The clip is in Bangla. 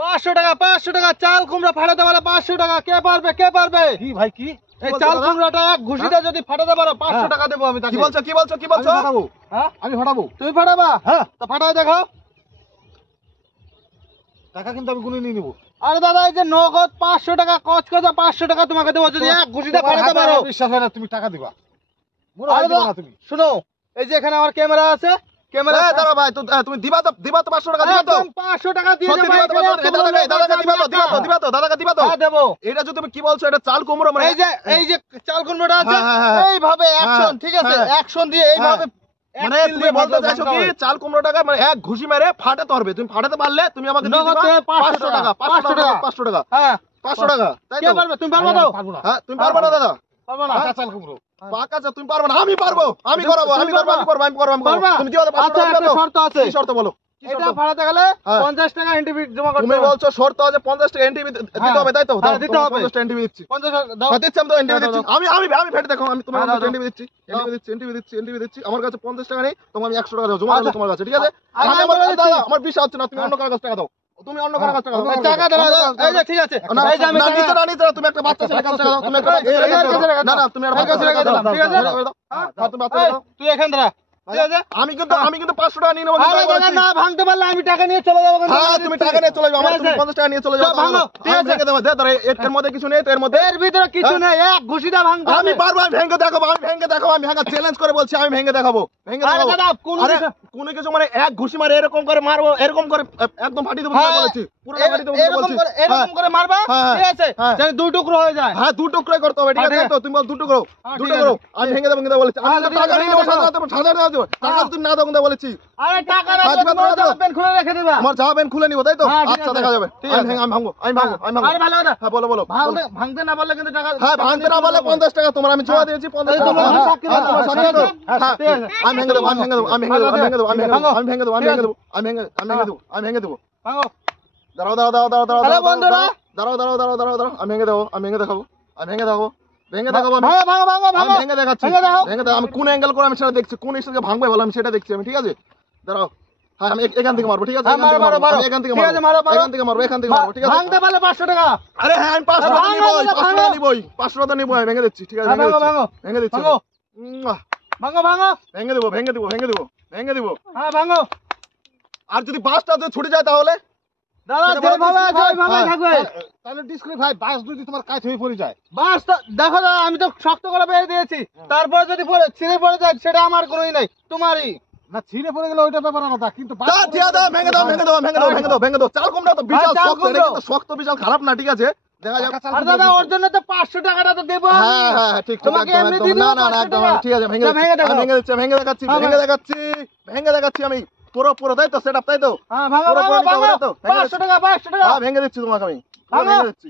500 টাকা 500 টাকা চাল কুমড়া ফাটাতে পারে 500 টাকা কে পারবে কি ভাই কি এই চাল কুমড়াটা এক ঘুষিতে যদি ফাটাতে পারো 500 টাকা দেবো আমি তাকে। কি বলছো হ্যাঁ আমি ফাটাবো। তুমি ফাটাবা? হ্যাঁ তো ফাটাই দেখাও। টাকা কিন্তু আমি গুনে নিয়ে নিবো। আরে দাদা এই যে নগদ 500 টাকা কচকচা 500 টাকা তোমাকে দেবো যদি এক ঘুষিতে ফাটাতে পারো। বিশ্বাস হয় না তুমি টাকা দিবা। আরে দাদা তুমি শুনো এই যে এখানে আমার ক্যামেরা আছে ক্যামেরা দাঁড়া ভাই তুমি দিবা তো 500 টাকা দিবা তো 500 টাকা দিয়ে সত্যি দেবো দিবা তো 500 দাদাকে দিবা তো হ্যাঁ দেবো। এটা যে তুমি কি বলছো এটা চাল কুমড়ো মানে এই যে চাল কুমড়োটা আছে হ্যাঁ। এইভাবে অ্যাকশন ঠিক আছে অ্যাকশন দিয়ে এইভাবে মানে তুমি বলতে চাইছো কি চাল কুমড়ো টাকা মানে এক ঘুষি মেরে ফাটাতে পারবে তুমি ফাটাতে পারলে তুমি আমাকে দিয়ে দিবা 500 টাকা 500 টাকা হ্যাঁ 500 টাকা তাই তো কে পারবে তুমি পারবে তো হ্যাঁ তুমি পারবে না দাদা পারবে না চাল কুমড়ো পাকা আছে তুমি পারবে না আমি পারবো আমি করব তুমি দিও 500 আচ্ছা টাকা একটা দাও শর্ত আছে কি শর্ত বলো এটা ফাটাতে গেলে 50 টাকা এনটিভি জমা করতে তুমি হবে বলছো শর্ত আছে 50 টাকা এনটিভি দিতে হবে তাই তো দিতে হবে 50 টাকা এনটিভি দিচ্ছি 50 দাও দিচ্ছি আমি তো এনটিভি দিচ্ছি আমি ফেটে দেখো আমি তোমার কাছে এনটিভি দিচ্ছি আমার কাছে 50 টাকা নেই তোমার আমি 100 টাকা দাও জমা করলে তোমার কাছে ঠিক আছে আমি দাদা আমার বিশ্বাস হচ্ছে না তুমি অন্য কারো কাছে টাকা দাও তুমি অন্য কারো কাছে টাকা দাও এই যে ঠিক আছে এই যে আমি নিতে তুমি একটা বাচ্চা ছেলে কাছে দাও তুমি একটা না তুমি একটা বাচ্চা ছেলে কাছে দাও ঠিক আছে তুমি বাচ্চা দাও তুই এখান দাঁড়া ঠিক আছে আমি কিন্তু 500 টাকা নিয়ে নেব না ভাঙতে পারলে আমি টাকা নিয়ে চলে যাবো হ্যাঁ তুমি টাকা নিয়ে চলে যাও আমার তুমি 50 টাকা নিয়ে চলে যাও ভাঙো ঠিক আছে ভেঙে দেবো দে এর মধ্যে কিছু নেই তো এর মধ্যে এর ভিতরে কিছু নেই এক ঘুষিটা ভাঙতে আমি পারবো আমি ভেঙে দেখাবো আমি ভাঙা চ্যালেঞ্জ করে বলছি আমি ভেঙে দেখাবো আরে দাদা কোন কিছু মানে এক ঘুষি মারে এরকম করে মারবো এরকম করে একদম ফাটিয়ে দেবো বলেছি পুরো ফাটিয়ে দেবো বলছি এরকম করে মারবা ঠিক আছে যেন দুই টুকরো হয়ে যায় হ্যাঁ দুই টুকরোই করতে হবে ঠিক আছে তো তুমি বল দুই টুকরো আমি ভেঙে দেবো বলেছি আমি টাকা নিয়ে নেবো টাকা তুমি না দাও বলেছি আরে টাকা না তোমার জামা প্যান্ট খুলে রেখে দিবা আমার জামা প্যান্ট খুলে নিব তাই তো আচ্ছা দেখা যাবে আমি ভাঙবো আরে ভালো কথা হ্যাঁ বলো ভাঙতে না বললে কিন্তু টাকা হ্যাঁ ভাঙতে না বলে 50 টাকা তোমার আমি জমা দিয়েছি 50 টাকা আমি ভেঙে দেবো আমি ভেঙে দেবো ভাঙো দাঁড়াও আমি ভেঙে দেখাবো ভেঙে দেখাচ্ছি আমি কোন অ্যাঙ্গেল করে আমি সেটা দেখছি কোন স্টেজে ভাঙবে বলো আমি সেটা দেখছি আমি ঠিক আছে দাঁড়াও হ্যাঁ আমি এখান থেকে মারবো ঠিক আছে এখান থেকে মারবো ঠিক আছে ভাঙতে পারলে 500 টাকা আরে হ্যাঁ আমি 500 টাকা নিবই 500 টাকা নিবই ভেঙে দিচ্ছি ঠিক আছে ভেঙে দিচ্ছি ভেঙে দেবো হ্যাঁ ভাঙো আর যদি বাসটা ছুটে যায় তাহলে দাদা যেভাবে আছে ওইভাবে থাকবে তাহলে ডিসক্রিফাই বাস যদি তোমার কাজ হয়ে পড়ে যায় বাস দেখো দাদা আমি তো শক্ত করে বেঁধে দিয়েছি তারপরে যদি ছিঁড়ে পড়ে যায় সেটা আমার কোনোই নাই তোমারই না ছিঁড়ে পড়ে গেলে ওইটা ব্যাপার আলাদা কিন্তু ভেঙে দাও চাল কুমড়া তো বিশাল শক্ত এটা কিন্তু শক্ত বিশাল খারাপ না ঠিক আছে দেখা যাক আর দাদা ওর জন্য তো 500 টাকাটা তো দেব আমি হ্যাঁ ঠিক তোমাকে এমনি দিই না একদম ঠিক আছে ভেঙে দেখাচ্ছি আমি পুরো তাই তো সেটআপ তাই তো হ্যাঁ ভাঙো 500 টাকা হ্যাঁ ভেঙে দিচ্ছি তোমাকে আমি ভেঙে দিচ্ছি